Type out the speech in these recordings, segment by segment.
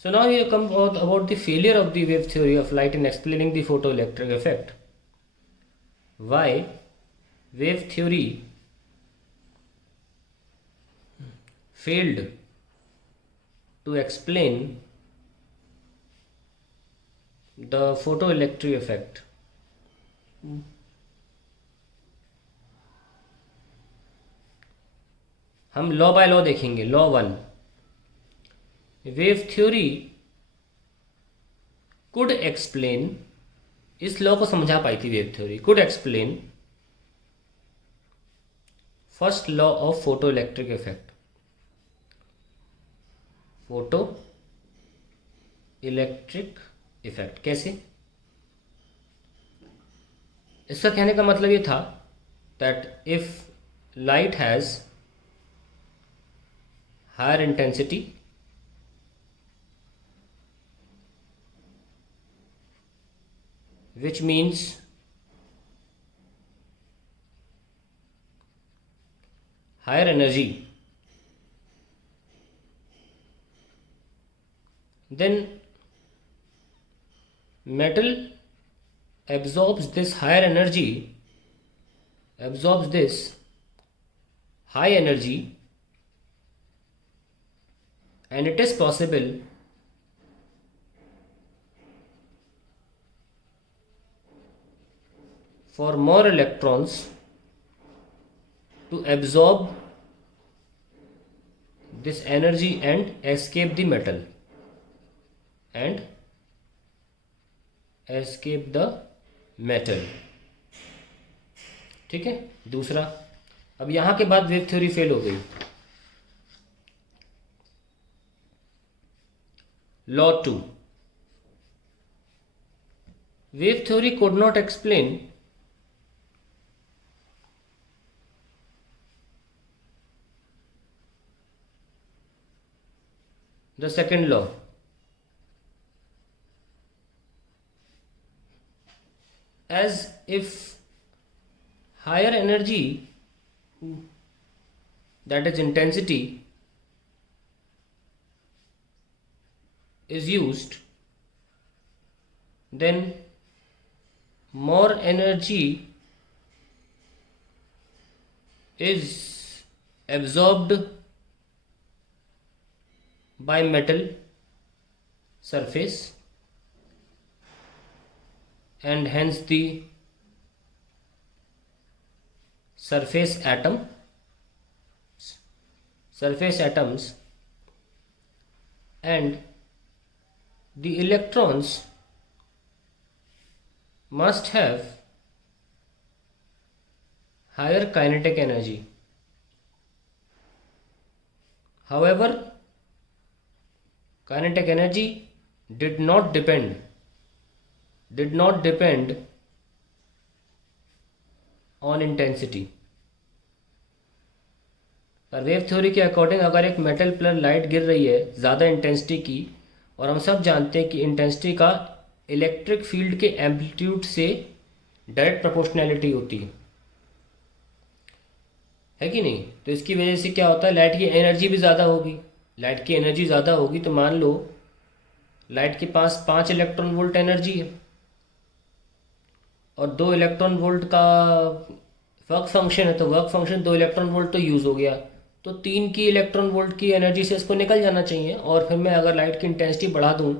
So now we come about the failure of the wave theory of light in explaining the photoelectric effect. Why wave theory failed to explain the photoelectric effect. हम law by law देखेंगे. Law 1, wave theory could explain, इस law को समझा पाई थी wave theory, could explain first law of photo electric effect. Photo electric effect कैसे? इसका कहने का मतलब ये था that if light has higher intensity, which means higher energy, then metal absorbs this higher energy, absorbs this high energy, and it is possible for more electrons to absorb this energy and escape the metal and escape the metal. ठीक है. दूसरा, अब यहां के बाद wave theory fail हो गई. Law 2, wave theory could not explain the second law. As if higher energy, that is intensity, is used, then more energy is absorbed by metal surface, and hence the surface atoms and the electrons must have higher kinetic energy. However, kinetic energy did not depend on intensity. पर wave theory के according अगर एक metal पर light गिर रही है ज़्यादा intensity की, और हम सब जानते हैं कि इंटेंसिटी का इलेक्ट्रिक फील्ड के एम्पलीट्यूड से डायरेक्ट प्रोपोर्शनैलिटी होती है कि नहीं? तो इसकी वजह से क्या होता है, लाइट की एनर्जी भी ज़्यादा होगी. लाइट की एनर्जी ज़्यादा होगी तो मान लो लाइट के पास 5 इलेक्ट्रॉन वोल्ट एनर्जी है और 2 इलेक्ट्रॉन वोल्ट का वर्क फंक्शन है, तो वर्क फंक्शन 2 इलेक्ट्रॉन वोल्ट तो यूज़ हो गया, तो 3 की इलेक्ट्रॉन वोल्ट की एनर्जी से इसको निकल जाना चाहिए. और फिर मैं अगर लाइट की इंटेंसिटी बढ़ा दूं,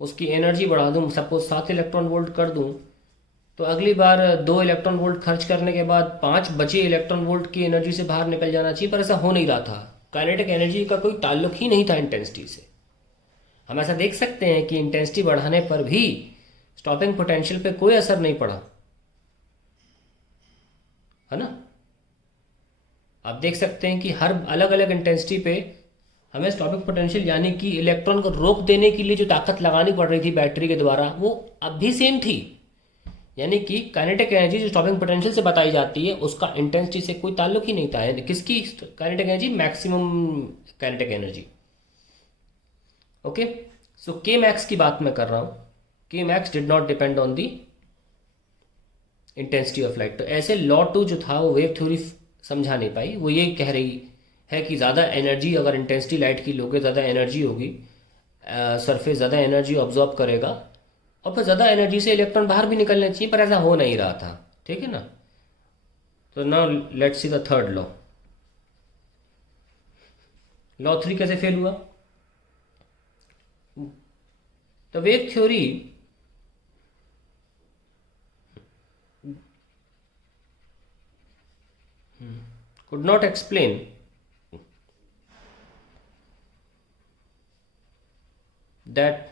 उसकी एनर्जी बढ़ा दूं, सपोज 7 इलेक्ट्रॉन वोल्ट कर दूं, तो अगली बार 2 इलेक्ट्रॉन वोल्ट खर्च करने के बाद 5 बचे इलेक्ट्रॉन वोल्ट की एनर्जी से बाहर निकल जाना चाहिए. पर ऐसा हो नहीं रहा था. काइनेटिक एनर्जी का कोई ताल्लुक ही नहीं था इंटेंसिटी से. हम ऐसा देख सकते हैं कि इंटेंसिटी बढ़ाने पर भी स्टॉपिंग पोटेंशियल पे कोई असर नहीं पड़ा, है ना? आप देख सकते हैं कि हर अलग अलग इंटेंसिटी पे हमें स्टॉपिंग पोटेंशियल यानी कि इलेक्ट्रॉन को रोक देने के लिए जो ताकत लगानी पड़ रही थी बैटरी के द्वारा, वो अब भी सेम थी. यानी कि काइनेटिक एनर्जी जो स्टॉपिंग पोटेंशियल से बताई जाती है उसका इंटेंसिटी से कोई ताल्लुक ही नहीं था. किसकी kinetic energy? Maximum kinetic energy. Okay, so K max की बात मैं कर रहा हूँ. K max did not depend on the intensity of light. तो ऐसे लॉ 2 जो था वो वेव थ्योरी समझा नहीं पाई. वो ये कह रही है कि ज़्यादा एनर्जी, अगर इंटेंसिटी लाइट की लोगे ज़्यादा एनर्जी होगी, सरफेस ज़्यादा एनर्जी ऑब्जॉर्ब करेगा और फिर ज़्यादा एनर्जी से इलेक्ट्रॉन बाहर भी निकलने चाहिए, पर ऐसा हो नहीं रहा था। ठीक है ना। तो now let's see the third law. Law 3 कैसे फेल हुआ? The wave theory could not explain that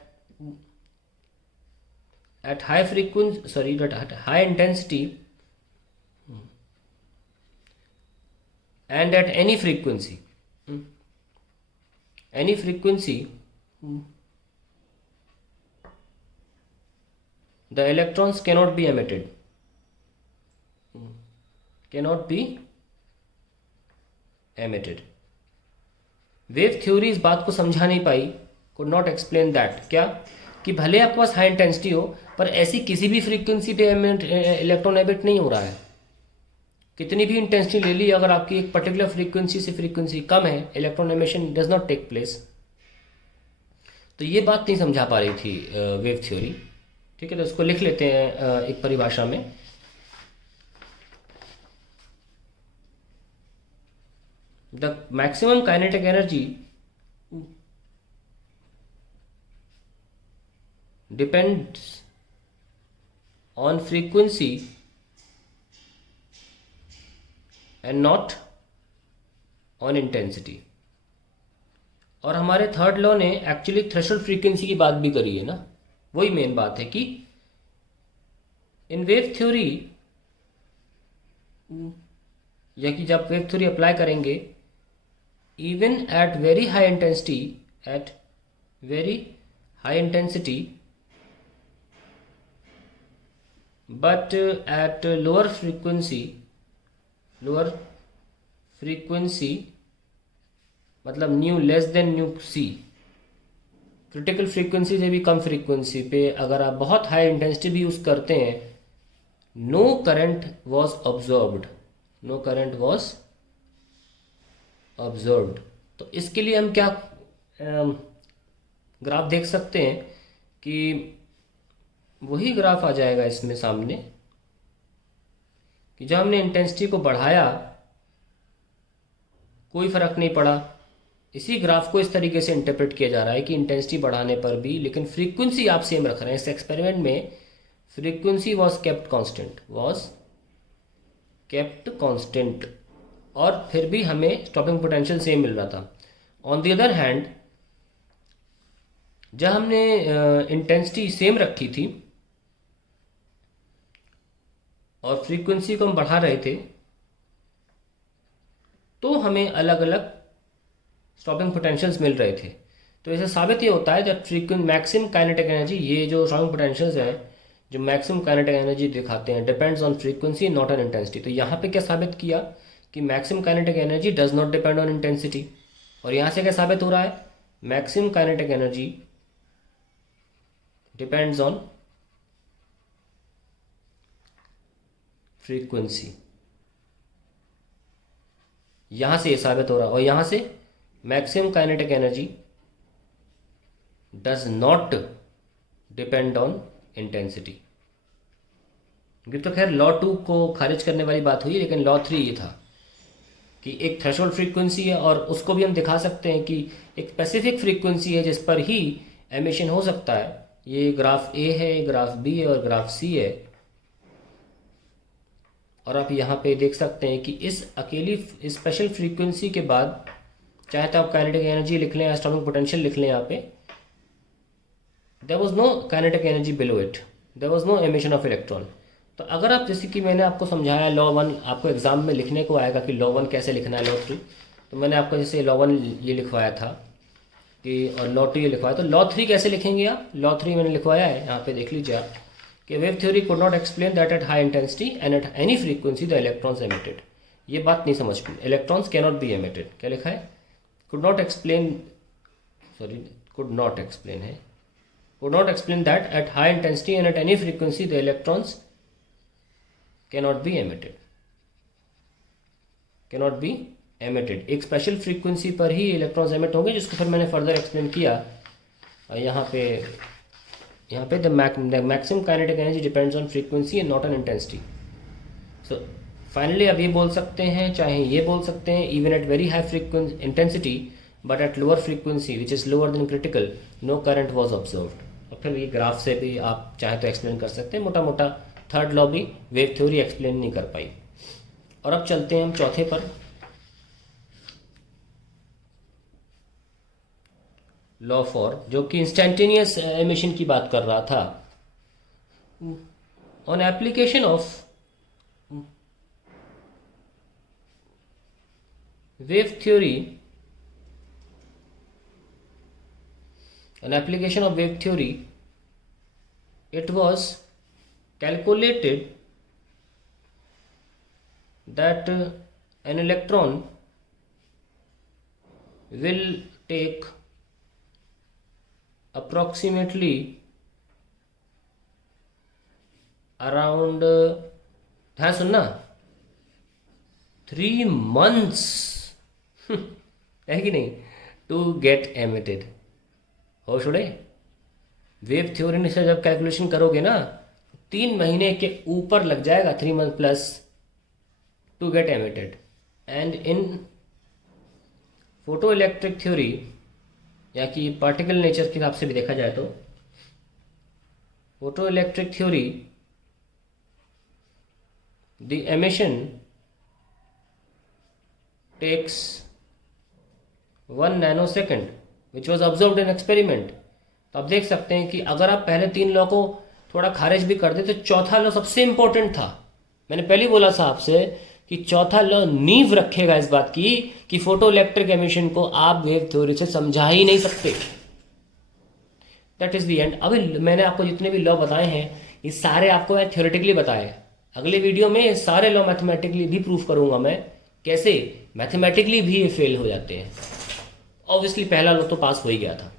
at high frequency, sorry, that at high intensity and at any frequency, any frequency, the electrons cannot be emitted, cannot be emitted. Wave theory इस बात को समझा नहीं पाई, could not explain that, क्या कि भले आपके पास high intensity हो पर ऐसी किसी भी फ्रीक्वेंसी पे इलेक्ट्रॉन एमिट नहीं हो रहा है। कितनी भी इंटेंसिटी ले ली, अगर आपकी एक पर्टिकुलर फ्रीक्वेंसी से फ्रीक्वेंसी कम है, electron emission does not take place. तो ये बात नहीं समझा पा रही थी वेव थ्योरी। ठीक है, तो इसको लिख लेते हैं एक परिभाषा में। The maximum kinetic energy depends on frequency and not on intensity. और हमारे थर्ड लॉ ने एक्चुअली थ्रेशोल्ड फ्रीक्वेंसी की बात भी करी है ना। वही मेन बात है कि इन वेव थ्योरी, या कि जब वेव थ्योरी अप्लाई करेंगे, even at very high intensity, but at lower frequency मतलब न्यू लेस देन न्यू सी, क्रिटिकल फ्रीक्वेंसी से भी कम फ्रीक्वेंसी पे अगर आप बहुत हाई इंटेंसिटी भी यूज़ करते हैं, नो करंट वॉज ऑब्जर्व्ड। तो इसके लिए हम क्या ग्राफ देख सकते हैं कि वही ग्राफ आ जाएगा इसमें सामने कि जब हमने इंटेंसिटी को बढ़ाया कोई फ़र्क नहीं पड़ा। इसी ग्राफ को इस तरीके से इंटरप्रेट किया जा रहा है कि इंटेंसिटी बढ़ाने पर भी, लेकिन फ्रीक्वेंसी आप सेम रख रहे हैं। इस एक्सपेरिमेंट में फ्रीक्वेंसी वॉज केप्ट कांस्टेंट और फिर भी हमें स्टॉपिंग पोटेंशियल सेम मिल रहा था। ऑन द अदर हैंड, जब हमने इंटेंसिटी सेम रखी थी और फ्रीक्वेंसी को हम बढ़ा रहे थे, तो हमें अलग अलग स्टॉपिंग पोटेंशियल्स मिल रहे थे। तो इसे साबित ये होता है जब मैक्सिमम काइनेटिक एनर्जी, ये जो स्टॉपिंग पोटेंशियल्स हैं जो मैक्सिमम काइनेटिक एनर्जी दिखाते हैं, depends on frequency not on intensity. तो यहाँ पे क्या साबित किया कि maximum kinetic energy does not depend on intensity. और यहाँ से क्या साबित हो रहा है, maximum kinetic energy depends on frequency. यहाँ से ये साबित हो रहा है। और यहाँ से maximum kinetic energy does not depend on intensity. ये तो खैर लॉ 2 को खारिज करने वाली बात हुई, लेकिन लॉ 3 ये था कि एक थ्रेशोल्ड फ्रीक्वेंसी है और उसको भी हम दिखा सकते हैं कि एक स्पेसिफिक फ्रीक्वेंसी है जिस पर ही एमिशन हो सकता है। ये ग्राफ ए है, ग्राफ बी है और ग्राफ सी है। और आप यहाँ पे देख सकते हैं कि इस अकेली स्पेशल फ्रीक्वेंसी के बाद, चाहे तो आप काइनेटिक एनर्जी लिख लें या स्टॉपिंग पोटेंशियल लिख लें, यहाँ पे there was no kinetic energy below it, there was no emission of electron. तो अगर आप, जैसे कि मैंने आपको समझाया लॉ 1, आपको एग्जाम में लिखने को आएगा कि लॉ 1 कैसे लिखना है, लॉ 2, तो मैंने आपको जैसे लॉ 1 ये लिखवाया था कि, और लॉ 2 ये लिखवाया। तो लॉ 3 कैसे लिखेंगे आप? लॉ 3 मैंने लिखवाया है, यहाँ पे देख लीजिए आप कि wave theory could not explain that at high intensity and at any frequency the electrons emitted. ये बात नहीं समझ में, इलेक्ट्रॉन्स कैनॉट बी एमिटेड। क्या लिखा है? Could not explain that at high intensity and at any frequency the electrons cannot be emitted। एक special frequency पर ही इलेक्ट्रॉन्स एमिट होंगे, जिसको फिर मैंने फर्दर एक्सप्लेन किया और यहाँ पे the maximum kinetic energy depends on frequency and not on intensity. So finally अब ये बोल सकते हैं, चाहे ये बोल सकते हैं, even at very high frequency intensity but at lower frequency which is lower than critical no current was observed. और फिर ये ग्राफ से भी आप चाहे तो एक्सप्लेन कर सकते हैं, मोटा मोटा थर्ड लॉ भी वेव थ्योरी एक्सप्लेन नहीं कर पाई। और अब चलते हैं हम चौथे पर, लॉ फॉर, जो कि इंस्टेंटेनियस एमिशन की बात कर रहा था। On application of wave theory, it was calculated that an electron will take approximately around हाँ सुनना 3 months है कि नहीं, to get emitted। होश उड़े, वेव थ्योरी से जब कैलकुलेशन करोगे ना 3 महीने के ऊपर लग जाएगा, 3 months plus, to get emitted. And in photoelectric theory, या कि पार्टिकल नेचर के हिसाब से भी देखा जाए तो photoelectric theory, the emission takes 1 nanosecond which was observed in experiment. तो आप देख सकते हैं कि अगर आप पहले 3 लॉ को थोड़ा खारिज भी कर दे तो चौथा लॉ सबसे इंपॉर्टेंट था। मैंने पहले ही बोला था आपसे कि चौथा लॉ नींव रखेगा इस बात की कि फोटो इलेक्ट्रिक एमिशन को आप वेव थ्योरी से समझा ही नहीं सकते। That is the end. अभी मैंने आपको जितने भी लॉ बताए हैं ये सारे आपको मैं थ्योरेटिकली बताए। अगले वीडियो में सारे लॉ मैथमेटिकली भी प्रूफ करूंगा मैं, कैसे मैथमेटिकली भी ये फेल हो जाते हैं। ऑब्वियसली पहला लॉ तो पास हो ही गया था।